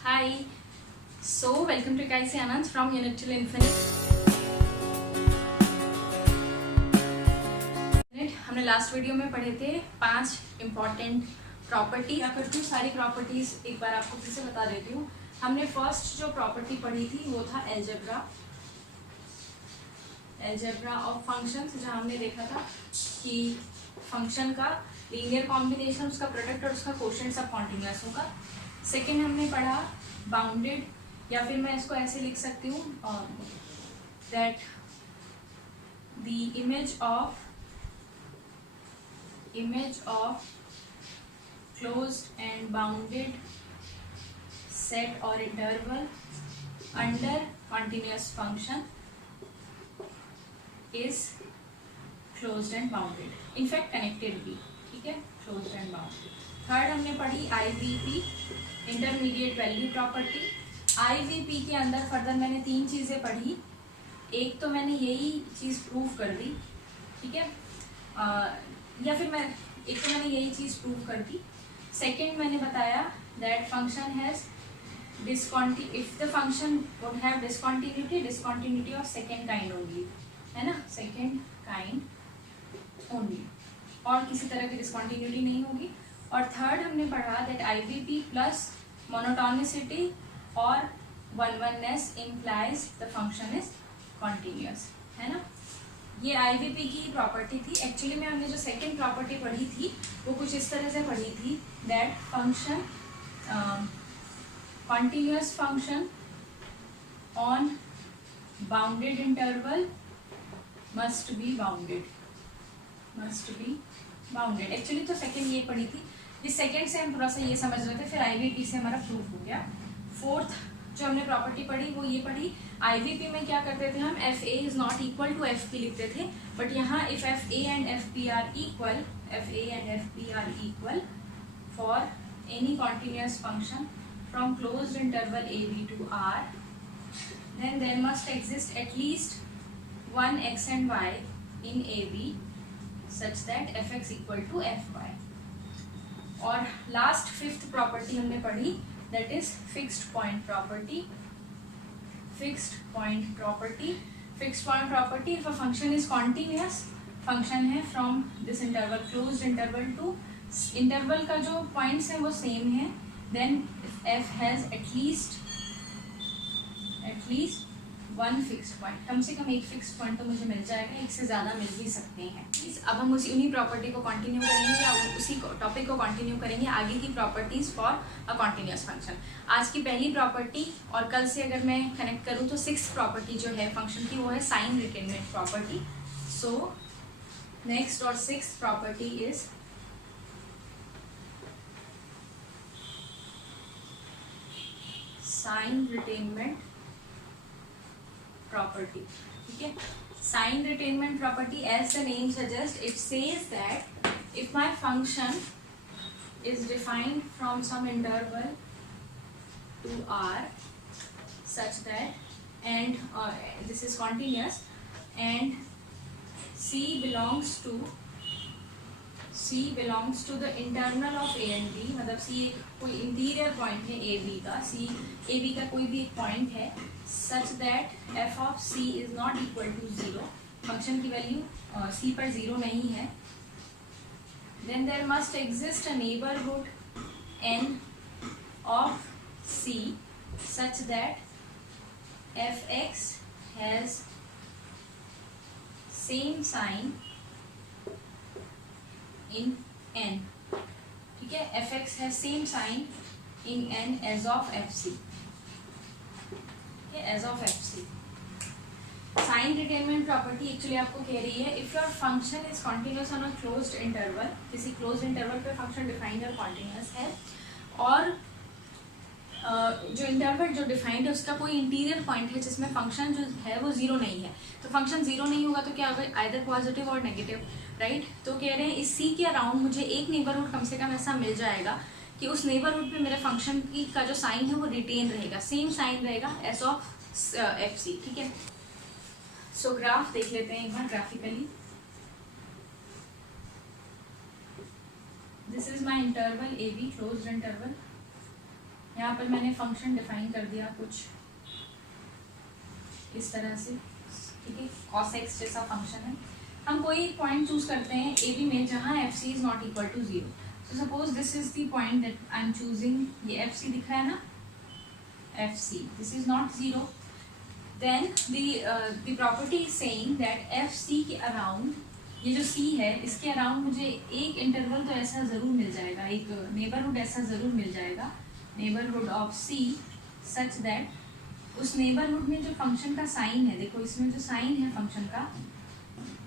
Hi. So welcome to Kaisi Anand from Unit till Infinite. हमने last video में पढ़े थे 5 इम्पॉर्टेंट प्रॉपर्टी। क्या करती हूँ, सारी प्रॉपर्टीज एक बार आपको फिर से बता देती हूँ। हमने फर्स्ट जो प्रॉपर्टी पढ़ी थी वो था एल्जेब्रा ऑफ फंक्शंस, जहाँ हमने देखा था कि फंक्शन का लीनियर कॉम्बिनेशन, उसका प्रोडक्ट और उसका कोशेंट सब कॉन्टिन्यूअस होगा। सेकेंड हमने पढ़ा बाउंडेड, या फिर मैं इसको ऐसे लिख सकती हूँ that the image of closed and bounded set or interval under continuous function is closed and bounded, in fact connected भी, ठीक है, closed and bounded। थर्ड हमने पढ़ी IVP, intermediate value property. IVP के अंदर फर्दर मैंने 3 चीज़ें पढ़ी। एक तो मैंने यही चीज़ प्रूव कर दी, ठीक है, या फिर एक तो मैंने यही चीज़ प्रूव कर दी। सेकेंड मैंने बताया that function has if the function would have discontinuity of second kind only, है ना, सेकेंड काइंड ओनली, और किसी तरह की डिसकंटिन्यूटी नहीं होगी। और थर्ड हमने पढ़ा दैट IVP प्लस मोनोटोनिसिटी और oneness implies the function is continuous, है ना। ये IVP की प्रॉपर्टी थी। एक्चुअली में हमने जो सेकेंड प्रॉपर्टी पढ़ी थी वो कुछ इस तरह से पढ़ी थी that function continuous function on bounded interval must be bounded. Actually तो सेकेंड ये पढ़ी थी, इस सेकेंड से हम थोड़ा सा ये समझ रहे थे, फिर IVP से हमारा प्रूफ हो गया। फोर्थ जो हमने प्रॉपर्टी पढ़ी वो ये पढ़ी, IVP में क्या करते थे हम, FA is not equal to FP लिखते थे, बट यहाँ if FA and FP are equal for any continuous function from closed interval AB to R, then there must exist at least one x and y in AB such that fx equal to fy। और last fifth property हमने पढ़ी that is fixed point property if a function is continuous, function है from this interval closed interval to interval का जो points है वो same है, then if f has at least one fixed point, कम से कम एक फिक्स पॉइंट तो मुझे मिल जाएगा, एक से ज़्यादा मिल भी सकते हैं। अब हम उन्हीं प्रॉपर्टी को कंटिन्यू करेंगे या उसी टॉपिक को कंटिन्यू करेंगे, आगे की properties for a continuous function. आज की पहली प्रॉपर्टी और कल से अगर मैं कनेक्ट करूँ तो 6th प्रॉपर्टी जो है फंक्शन की वो है sign retainment property. So next और 6th property is sign retainment property, ठीक है। Sign retainment property, as the name suggest, it says that if my function is defined from some interval to R such that and this is continuous and C belongs to the internal of A and B, मतलब C एक कोई interior point है AB का, AB का कोई भी एक point है, such that f of C is not equal to 0, function की वैल्यू C पर 0 नहीं है, then there must exist a neighborhood N of C such that fx has same sign in N, ठीक है, fx has same sign in N as of FC, sign retainment property actually आपको कह रही है if your function is continuous on a closed interval, किसी closed interval पे function defined और continuous है, और जो इंटरवल जो डिफाइंड है उसका कोई इंटीरियर पॉइंट है जिसमें फंक्शन जो है वो 0 नहीं है, तो फंक्शन 0 नहीं होगा तो क्या होगा, आइदर पॉजिटिव और नेगेटिव, राइट। तो कह रहे हैं इस C के अराउंड मुझे एक नेबरहुड कम से कम ऐसा मिल जाएगा कि उस नेबरहुड पे मेरे फंक्शन की का जो साइन है वो रिटेन रहेगा, सेम साइन रहेगा एस ऑफ FC, ठीक है। सो ग्राफ देख लेते हैं एक बार graphically. This is my interval AB, closed interval, यहाँ पर मैंने फंक्शन डिफाइन कर दिया कुछ इस तरह से, ठीक है, cos x जैसा फंक्शन है। हम कोई पॉइंट चूज करते हैं ए बी में जहाँ F C is not equal to zero. So suppose this is the point that I am choosing, ये एफ सी दिख रहा है ना, F C, this is not zero, then the property is saying that F C के around, ये जो सी है इसके अराउंड मुझे एक इंटरवल तो ऐसा ज़रूर मिल जाएगा, एक नेबरहुड ऐसा ज़रूर मिल जाएगा, neighbourhood of C such that उस नेबरहुड में जो फंक्शन का साइन है, देखो इसमें जो साइन है फंक्शन का,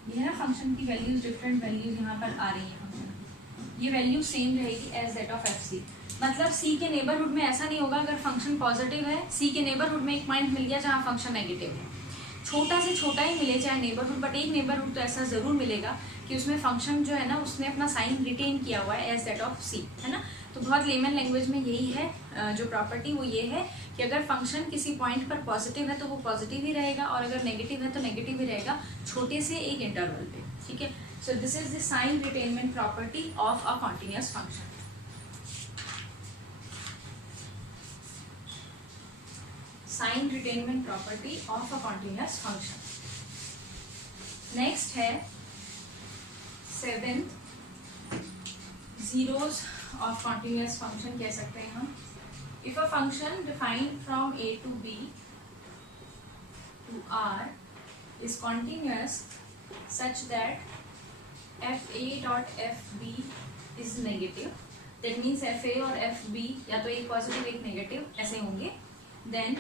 ये है ना, फंक्शन की वैल्यूज, डिफरेंट वैल्यूज यहाँ पर आ रही है फंक्शन की, ये वैल्यू सेम रहेगी as that of F C. मतलब सी के नेबरहुड में ऐसा नहीं होगा अगर फंक्शन पॉजिटिव है, सी के नेबरहुड में एक पॉइंट मिल गया जहाँ फंक्शन नेगेटिव है, छोटा से छोटा ही मिले चाहे नेबरहुड, बट एक नेबरहुड तो ऐसा ज़रूर मिलेगा कि उसमें फंक्शन जो है ना उसने अपना साइन रिटेन किया हुआ है एज दैट ऑफ सी, है ना। तो बहुत लेमन लैंग्वेज में यही है जो प्रॉपर्टी, वो ये है कि अगर फंक्शन किसी पॉइंट पर पॉजिटिव है तो वो पॉजिटिव ही रहेगा, और अगर नेगेटिव है तो नेगेटिव ही रहेगा, छोटे से एक इंटरवल पे, ठीक है। So this is the sign retainment property of a continuous function. Sign retainment property of a continuous function. Next है 7th, zeros of continuous function कह सकते हैं हम। If a function defined from a to b to r is continuous such that fa dot fb is negative, that means fa और fb या तो एक positive एक नेगेटिव ऐसे होंगे, then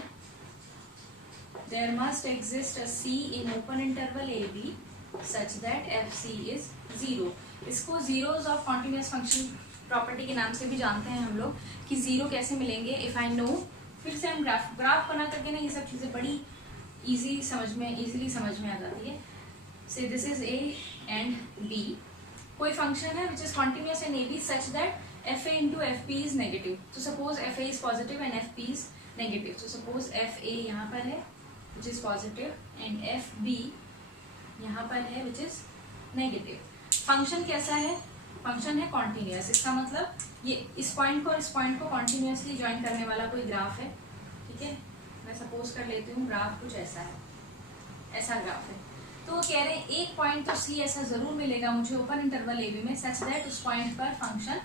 there must exist a c in open interval ab such that fc is 0। इसको zeros of continuous function property के नाम से भी जानते हैं हम लोग कि जीरो कैसे मिलेंगे। इफ आई नो, फिर से हम ग्राफ बना करके ना ये सब चीज़ें बड़ी इजीली समझ में आ जाती है। Say this is A and B, कोई फंक्शन है which is continuous in A B such that F A into F P is negative. तो suppose F A is positive and F P is negative. तो suppose F A यहाँ पर है which is positive and F B यहाँ पर है which is negative. Function कैसा है? फंक्शन है कॉन्टिन्यूस। इसका मतलब ये इस पॉइंट को और इस पॉइंट को कॉन्टिन्यूसली ज्वाइन करने वाला कोई ग्राफ है, ठीक है। मैं सपोज कर लेती हूँ ग्राफ कुछ ऐसा है, ऐसा ग्राफ है। तो वो कह रहे हैं एक पॉइंट तो सी ऐसा जरूर मिलेगा मुझे ओपन इंटरवल ए बी में सच दैट उस पॉइंट पर फंक्शन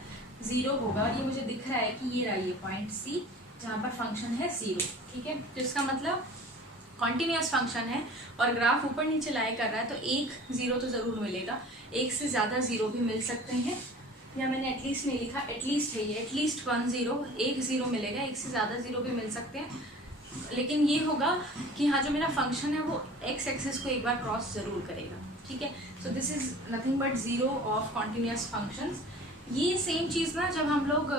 0 होगा, और ये मुझे दिख रहा है कि ये रहा ये पॉइंट सी जहाँ पर फंक्शन है 0, ठीक है। तो इसका मतलब कॉन्टिन्यूस फंक्शन है और ग्राफ ऊपर नीचे लाई कर रहा है, तो एक 0 तो ज़रूर मिलेगा। एक से ज़्यादा 0 भी मिल सकते हैं, या मैंने एटलीस्ट नहीं लिखा, एटलीस्ट है ये, एटलीस्ट 1 0, एक 0 मिलेगा। एक से ज़्यादा 0 भी मिल सकते हैं, लेकिन ये होगा कि हाँ जो मेरा फंक्शन है वो एक्स एक्सिस को एक बार क्रॉस ज़रूर करेगा, ठीक है। So this is nothing but 0 of continuous functions. ये सेम चीज़ ना जब हम लोग,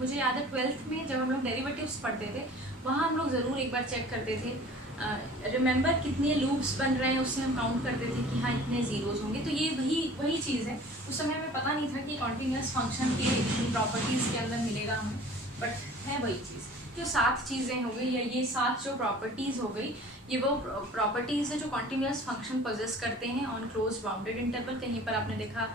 मुझे याद है 12th में जब हम लोग डेरिवेटिव्स पढ़ते थे, वहाँ हम लोग ज़रूर एक बार चेक करते थे, रिमेंबर कितने लूप्स बन रहे हैं उससे हम काउंट करते थे कि हाँ इतने जीरोज होंगे। तो ये वही चीज़ है। उस समय हमें पता नहीं था कि कॉन्टिन्यूस फंक्शन के प्रॉपर्टीज़ के अंदर मिलेगा हमें, बट है वही चीज़। जो 7 चीज़ें हो गई, या ये 7 जो प्रॉपर्टीज़ हो गई, ये वो प्रॉपर्टीज़ है जो कॉन्टिन्यूस फंक्शन पोजेस करते हैं ऑन क्लोज बाउंडेड इंटरवल। कहीं पर आपने देखा,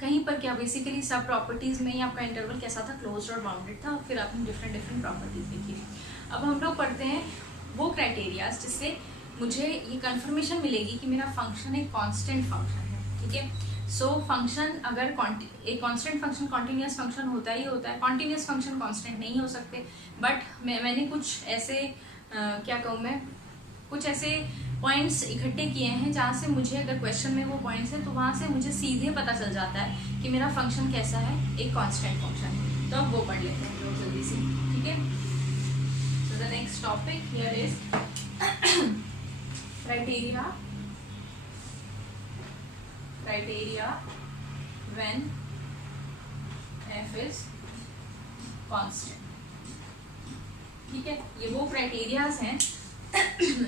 कहीं पर क्या बेसिकली सब प्रॉपर्टीज़ में ही आपका इंटरवल कैसा था, क्लोज और बाउंडेड था, और फिर आपने डिफरेंट प्रॉपर्टीज़ देखी। अब हम लोग पढ़ते हैं वो क्राइटेरियाज जिससे मुझे ये कंफर्मेशन मिलेगी कि मेरा फंक्शन एक कांस्टेंट फंक्शन है, ठीक है। सो फंक्शन अगर एक कांस्टेंट फंक्शन कॉन्टिन्यूस फंक्शन होता ही होता है। कॉन्टिन्यूस फंक्शन कांस्टेंट नहीं हो सकते, बट मैंने कुछ ऐसे क्या कहूँ मैं, कुछ ऐसे पॉइंट्स इकट्ठे किए हैं जहाँ से मुझे, अगर क्वेश्चन में वो पॉइंट्स हैं तो वहाँ से मुझे सीधे पता चल जाता है कि मेरा फंक्शन कैसा है, एक कांस्टेंट फंक्शन है। तो अब वो पढ़ लेते हैं लोग जल्दी से, ठीक है। The next topic here is criteria when f is constant, ठीक है। ये वो क्राइटेरियाज हैं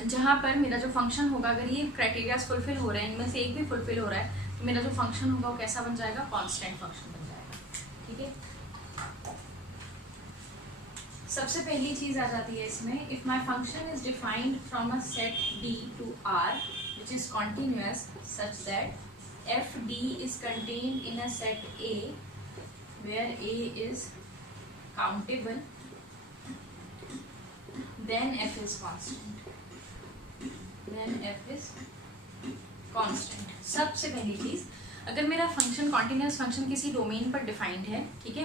जहाँ पर मेरा जो फंक्शन होगा, अगर ये क्राइटेरियाज फुलफिल हो रहे हैं, इनमें से एक भी फुलफिल हो रहा है, तो मेरा जो फंक्शन होगा वो कैसा बन जाएगा, कांस्टेंट फंक्शन बन जाएगा, ठीक है। सबसे पहली चीज आ जाती है इसमें, if my function is defined from a set D to R which is continuous such that F D is contained in a set A where A is countable then f is constant, then f is constant। सबसे पहली चीज, अगर मेरा function continuous function किसी domain पर defined है, ठीक है,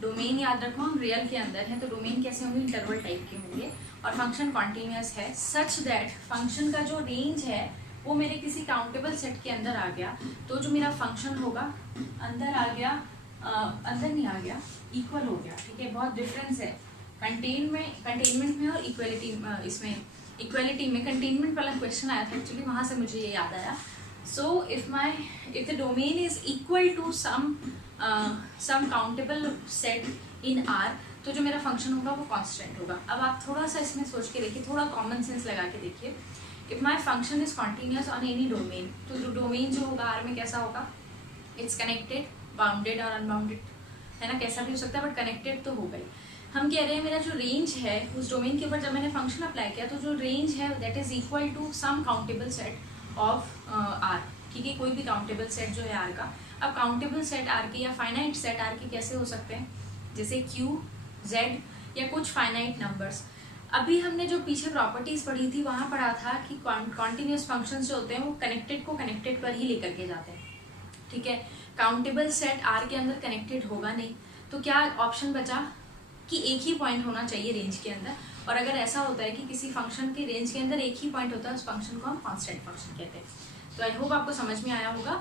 डोमेन याद रखो हम रियल के अंदर है, तो डोमेन कैसे होंगे, इंटरवल टाइप के होंगे, और फंक्शन कॉन्टिन्यूस है सच दैट फंक्शन का जो रेंज है वो मेरे किसी काउंटेबल सेट के अंदर आ गया, तो जो मेरा फंक्शन होगा अंदर आ गया, अंदर नहीं आ गया, इक्वल हो गया, ठीक है। बहुत डिफरेंस है कंटेनमेंट में और इक्वलिटी, इसमें इक्वलिटी में कंटेनमेंट वाला क्वेश्चन आया था एक्चुअली, वहाँ से मुझे ये याद आया। So if the domain is equal to some countable set in R, तो जो मेरा फंक्शन होगा वो कांस्टेंट होगा। अब आप थोड़ा सा इसमें सोच के देखिए, थोड़ा कॉमन सेंस लगा के देखिए। If my function is continuous on any domain, तो जो डोमेन जो होगा आर में कैसा होगा, इट्स कनेक्टेड, बाउंडेड और अनबाउंडेड, है ना, कैसा भी हो सकता है बट कनेक्टेड तो होगा ही। हम कह रहे हैं मेरा जो रेंज है उस डोमेन के ऊपर जब मैंने फंक्शन अप्लाई किया, तो जो रेंज है that is equal to some countable set of R, ठीक है, कोई भी काउंटेबल सेट जो है आर का। अब काउंटेबल सेट आर के या फाइनाइट सेट आर के कैसे हो सकते हैं, जैसे क्यू, जेड या कुछ फाइनाइट नंबर्स। अभी हमने जो पीछे प्रॉपर्टीज पढ़ी थी वहाँ पढ़ा था कि कॉन्टिन्यूस फंक्शंस जो होते हैं वो कनेक्टेड को कनेक्टेड पर ही लेकर के जाते हैं, ठीक है। काउंटेबल सेट आर के अंदर कनेक्टेड होगा नहीं, तो क्या ऑप्शन बचा कि एक ही पॉइंट होना चाहिए रेंज के अंदर, और अगर ऐसा होता है कि किसी फंक्शन के रेंज के अंदर एक ही पॉइंट होता है, उस फंक्शन को हम कांस्टेंट फंक्शन कहते हैं। तो आई होप आपको समझ में आया होगा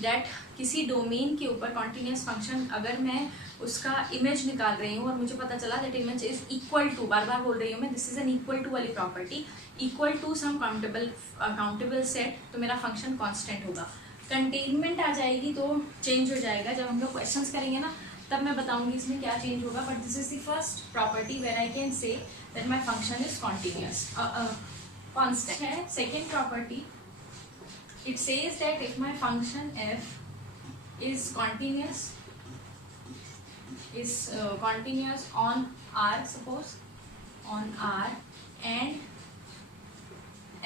दैट किसी डोमेन के ऊपर कॉन्टिन्यूस फंक्शन अगर मैं उसका इमेज निकाल रही हूँ और मुझे पता चला that image is equal to, बार बार बोल रही हूँ मैं, this is an equal to वाली property, equal to some countable set, तो मेरा फंक्शन कांस्टेंट होगा। कंटेनमेंट आ जाएगी तो चेंज हो जाएगा, जब हम लोग क्वेश्चंस करेंगे ना तब मैं बताऊंगी इसमें क्या चेंज होगा, but this is the first property where I can say that my function is continuous constant है। Second property, it says that if my function f is continuous on R, suppose on R, and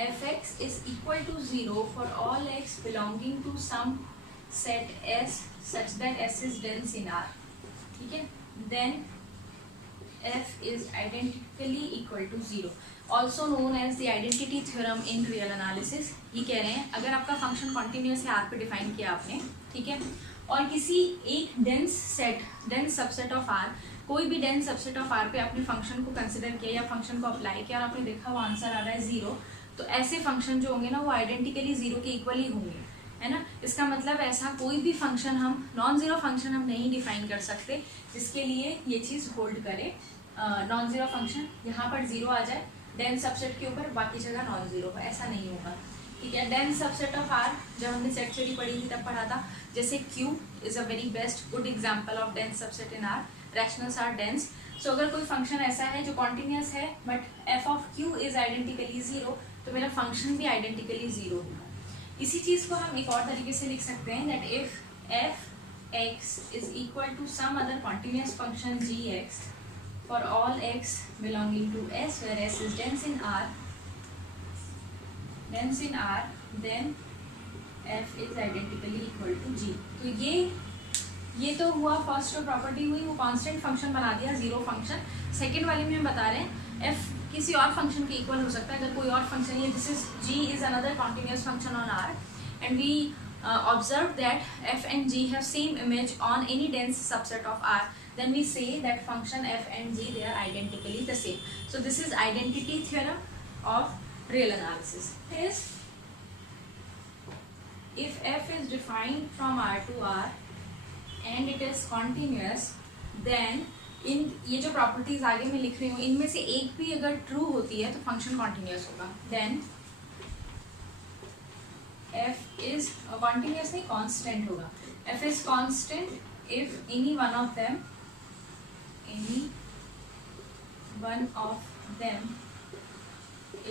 fx is equal to 0 for all x belonging to some set S such that S is dense in R, ठीक है, then f is identically equal to 0, also known as the identity theorem in real analysis। ये कह रहे हैं अगर आपका function continuous है are पे डिफाइन किया आपने, ठीक है, और किसी एक डेंस सबसेट ऑफ आर, कोई भी डेंस सबसेट ऑफ आर पे आपने फंक्शन को कंसिडर किया या फंक्शन को अप्लाई किया और आपने देखा वो आंसर आ रहा है 0, तो ऐसे फंक्शन जो होंगे ना वो आइडेंटिकली 0 के इक्वल ही होंगे, है ना। इसका मतलब ऐसा कोई भी फंक्शन हम नॉन जीरो फंक्शन हम नहीं डिफाइन कर सकते जिसके लिए ये चीज़ होल्ड करे। नॉन जीरो फंक्शन यहाँ पर 0 आ जाए डेंस सबसेट के ऊपर, बाकी जगह नॉन जीरो, ऐसा नहीं होगा, ठीक है। डेंस सबसेट ऑफ आर जब हमने सेट थ्योरी पढ़ी थी तब पढ़ा था, जैसे Q is a very best good example of dense subset in R, rationals are dense. So अगर कोई फंक्शन ऐसा है जो कॉन्टिन्यूस है but F of Q is identically 0, तो मेरा फंक्शन भी आइडेंटिकली 0 होगा। इसी चीज़ को हम एक और तरीके से लिख सकते हैं that if F X is equal to some other continuous function G X for all x belonging to S where S is dense in R, then f is identically equal to g। तो ये तो हुआ first जो property हुई वो constant function बना दिया, 0 function. Second वाले में हम बता रहे हैं f किसी और फंक्शन के इक्वल हो सकता है अगर कोई और फंक्शन है, this is g is another continuous function on R and we observe that f and g have same image on any dense subset of R, then we say that function f and g they are identically the same। So this is identity theorem of real analysis is if f is defined from R to R and it is continuous, then इन ये जो properties आगे मैं लिख रही हूँ इनमें से एक भी अगर ट्रू होती है तो फंक्शन कॉन्टिन्यूस होगा। देन f is continuous नहीं कांस्टेंट होगा, f is constant if any one of them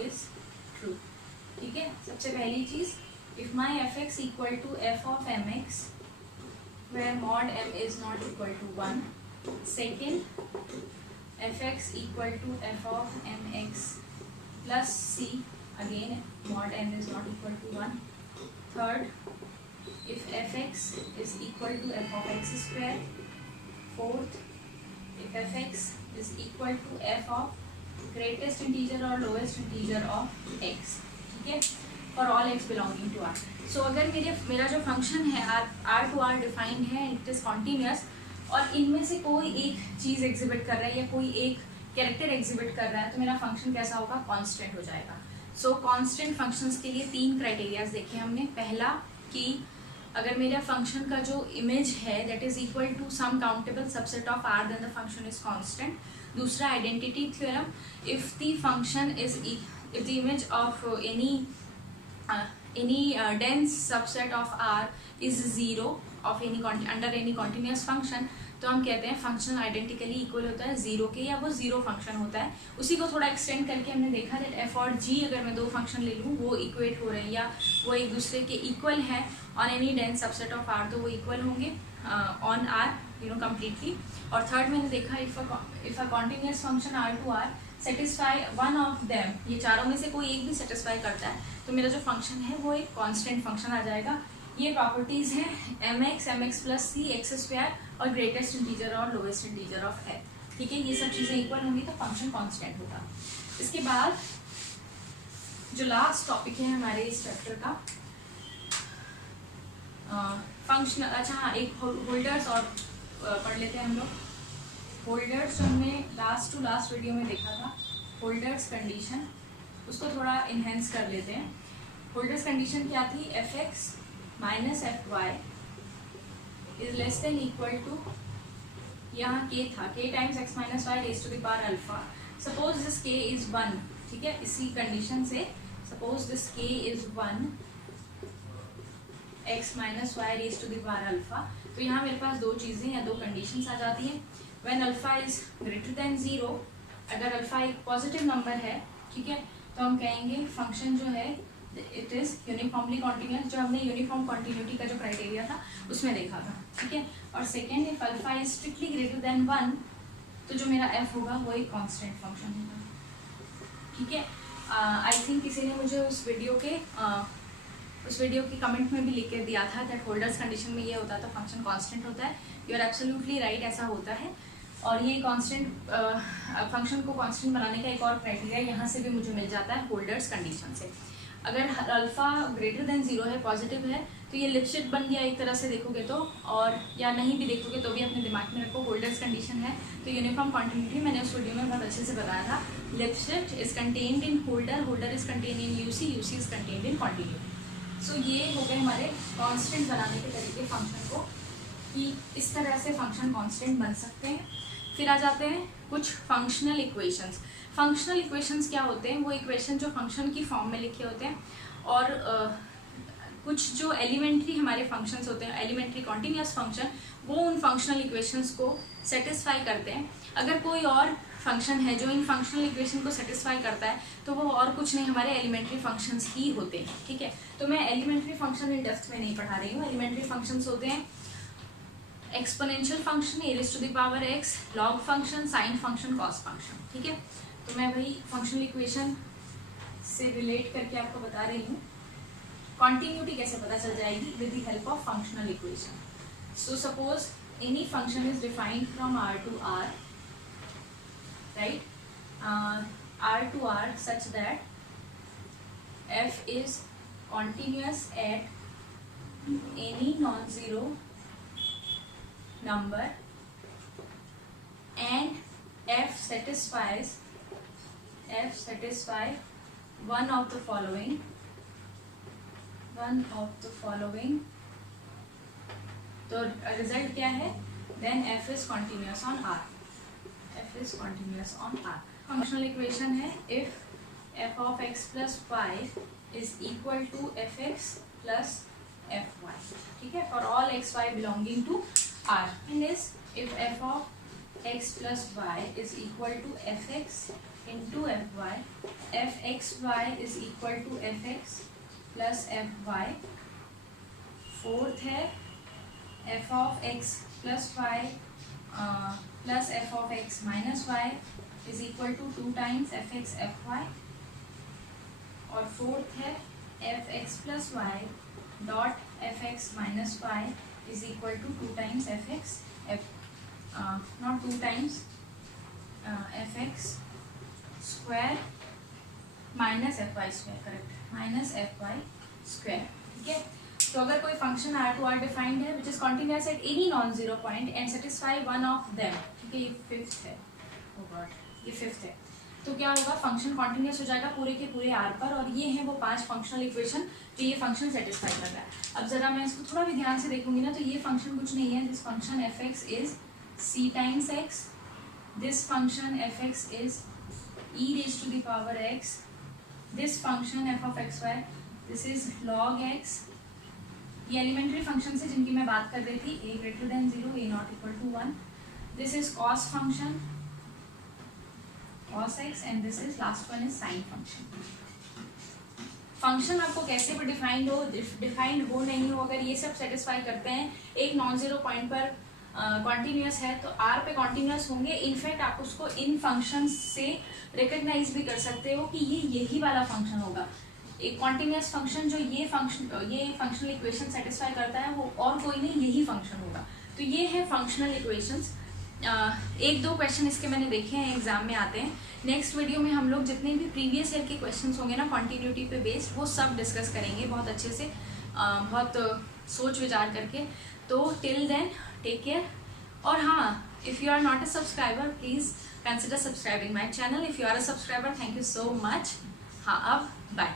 is true, ठीक है। सबसे पहली चीज if my fx equal to f of mx where mod m is not equal to 1, second fx equal to f of mx plus c, again mod m is not equal to 1, third if fx is equal to f of x square, fourth if fx is equal to f of greatest integer और lowest integer of x, ठीक है, for all x belonging to r। So अगर मेरा जो function है r to r defined है, it is continuous, और इनमें से कोई एक चीज़ एग्जिबिट कर रहा है या कोई एक कैरेक्टर एग्जिबिट कर रहा है, तो मेरा फंक्शन कैसा होगा, कांस्टेंट हो जाएगा। सो कांस्टेंट फंक्शंस के लिए 3 क्राइटेरियाज देखे हमने। पहला कि अगर मेरा फंक्शन का जो इमेज है that is equal to some countable subset of r, then the function is constant. दूसरा identity theorem, if the function is if the image of any dense subset of r is 0 of any under any continuous function, तो हम कहते हैं function identically equal होता है 0 के, या वो 0 फंक्शन होता है। उसी को थोड़ा एक्सटेंड करके हमने देखा दैट f और g अगर मैं 2 फंक्शन ले लूँ वो इक्वेट हो रहे हैं या वो एक दूसरे के इक्वल है on any dense subset of r, तो वो इक्वल होंगे ऑन r कम्प्लीटली। और थर्ड मैंने देखा if a continuous function r to r satisfy one of them, ये चारों में से कोई एक भी सेटिस्फाई करता है, तो मेरा जो फंक्शन है वो एक कांस्टेंट फंक्शन आ जाएगा। ये प्रॉपर्टीज हैं mx plus c x square और ग्रेटेस्ट इंटीजर और लोएस्ट इंटीजर ऑफ f, ठीक है। ये सब चीज़ें इक्वल होंगी तो फंक्शन कांस्टेंट होगा। इसके बाद जो लास्ट टॉपिक है हमारे इस चैप्टर का फंक्शन, अच्छा हाँ, एक होल्डर्स और पढ़ लेते हैं हम लोग। होल्डर्स जो हमने लास्ट टू लास्ट वीडियो में देखा था, होल्डर्स कंडीशन, उसको थोड़ा इन्हेंस कर लेते हैं। होल्डर्स कंडीशन क्या थी, f(x minus fy is less than equal to, यहाँ k था, k times x minus Y raise to the power alpha. Suppose this k is 1, ठीक है, इसी कंडीशन से suppose this k is 1 x minus Y raise to the power alpha, तो यहाँ मेरे पास 2 चीज़ें या 2 कंडीशंस आ जाती हैं। When alpha is greater than 0, अगर अल्फा एक पॉजिटिव नंबर है, ठीक है, तो हम कहेंगे फंक्शन जो है इट इज यूनिफॉर्मली कॉन्टिन्यूस, जो हमने यूनिफॉर्म कॉन्टिन्यूटी का जो क्राइटेरिया था उसमें देखा था, ठीक है। और second, if alpha is strictly greater than 1, तो जो मेरा f होगा वो एक कांस्टेंट फंक्शन होगा, ठीक है। आई थिंक किसी ने मुझे उस वीडियो के कमेंट में भी लिख के दिया था दैट होल्डर्स कंडीशन में ये होता है तो फंक्शन कांस्टेंट होता है। यू आर एब्सोल्युटली राइट, ऐसा होता है। और ये कांस्टेंट फंक्शन को कांस्टेंट बनाने का एक और क्राइटेरिया यहाँ से भी मुझे मिल जाता है होल्डर्स कंडीशन से। अगर अल्फा ग्रेटर देन 0 है, पॉजिटिव है, तो ये लिपस्टिक बन गया एक तरह से देखोगे तो, और या नहीं भी देखोगे तो भी अपने दिमाग में रखो होल्डर्स कंडीशन है तो यूनिफॉर्म कॉन्टिन्यूटी, मैंने उस वीडियो में बहुत अच्छे से बताया था। Lipschitz is contained in Holder, Holder is contained in UC, UC is contained in continuity. So ये हो गए हमारे कांस्टेंट बनाने के तरीके फंक्शन को, कि इस तरह से फंक्शन कांस्टेंट बन सकते हैं। फिर आ जाते हैं कुछ फंक्शनल इक्वेशंस। फंक्शनल इक्वेशंस क्या होते हैं, वो इक्वेशन जो फंक्शन की फॉर्म में लिखे होते हैं, और कुछ जो एलिमेंट्री हमारे फंक्शंस होते हैं, एलिमेंट्री कॉन्टिन्यूस फंक्शन, वो उन फंक्शनल इक्वेशंस को सेटिस्फाई करते हैं। अगर कोई और फंक्शन है जो इन फंक्शनल इक्वेशन को सेटिस्फाई करता है तो वो और कुछ नहीं, हमारे एलिमेंट्री फंक्शंस ही होते हैं, ठीक है। तो मैं एलिमेंट्री फंक्शन इन डेप्थ में नहीं पढ़ा रही हूँ। एलिमेंट्री फंक्शंस होते हैं exponential function, A raise to the power x, log function, sine function, cos function, ठीक है। तो मैं वही फंक्शनल इक्वेशन से रिलेट करके आपको बता रही हूँ कॉन्टिन्यूटी कैसे पता चल जाएगी with the help of functional equation. So suppose any function is defined from r to r, right, r to r such that f is continuous at any non-zero number and f satisfies one of the following, तो result क्या है, then f is continuous on r, functional equation है if f of x plus y is equal to fx plus fy, ठीक है, for all x y belonging to r, and is if f of x plus y is equal to fx into fy, fxy is equal to fx plus fy। Fourth है f of x plus y plus f of x minus y is equal to 2 times fx fy। और fourth है fx plus y dot fx minus y is equal to 2 times fx not 2 times fx square minus F Y square, correct, minus F Y square, ठीक है। तो अगर कोई function R to R defined है which is continuous at any non zero point and satisfy one of them, ठीक है, ये fifth है, oh God, ये फिफ्थ है, तो क्या होगा, फंक्शन कॉन्टिन्यूअस हो जाएगा पूरे के पूरे आर पर, और ये है वो 5 फंक्शनल इक्वेशन जो ये फंक्शन सेटिस्फाई कर रहा है। अब जरा मैं इसको थोड़ा भी ध्यान से देखूंगी ना, तो ये फंक्शन कुछ नहीं है, this function F X is C times X, this function F X is E raise to the power X, this function F of X Y this is log X, ये एलिमेंट्री फंक्शन से जिनकी मैं बात कर रही थी, A greater than 0, A not equal to 1, this is cos function cos x and this is last one is sin function। Function आपको कैसे भी डिफाइंड हो नहीं हो, अगर ये सब सेटिस्फाई करते हैं, एक नॉन जीरो पॉइंट पर कॉन्टिन्यूअस है तो आर पे कॉन्टिन्यूअस होंगे। इनफैक्ट आप उसको इन फंक्शन से रिकग्नाइज भी कर सकते हो कि ये यही वाला फंक्शन होगा, एक कॉन्टिन्यूअस फंक्शन जो ये फंक्शनल इक्वेशन सेटिस्फाई करता है वो और कोई नहीं, यही फंक्शन होगा। तो ये है फंक्शनल इक्वेशंस। एक दो क्वेश्चन इसके मैंने देखे हैं, एग्जाम में आते हैं। नेक्स्ट वीडियो में हम लोग जितने भी प्रीवियस ईयर के क्वेश्चंस होंगे ना कॉन्टिन्यूटी पे बेस्ड, वो सब डिस्कस करेंगे बहुत अच्छे से, बहुत सोच विचार करके। तो टिल देन टेक केयर, और हाँ, if you are not a subscriber please consider subscribing my channel. If you are a subscriber thank you so much. हाँ, अब बाय।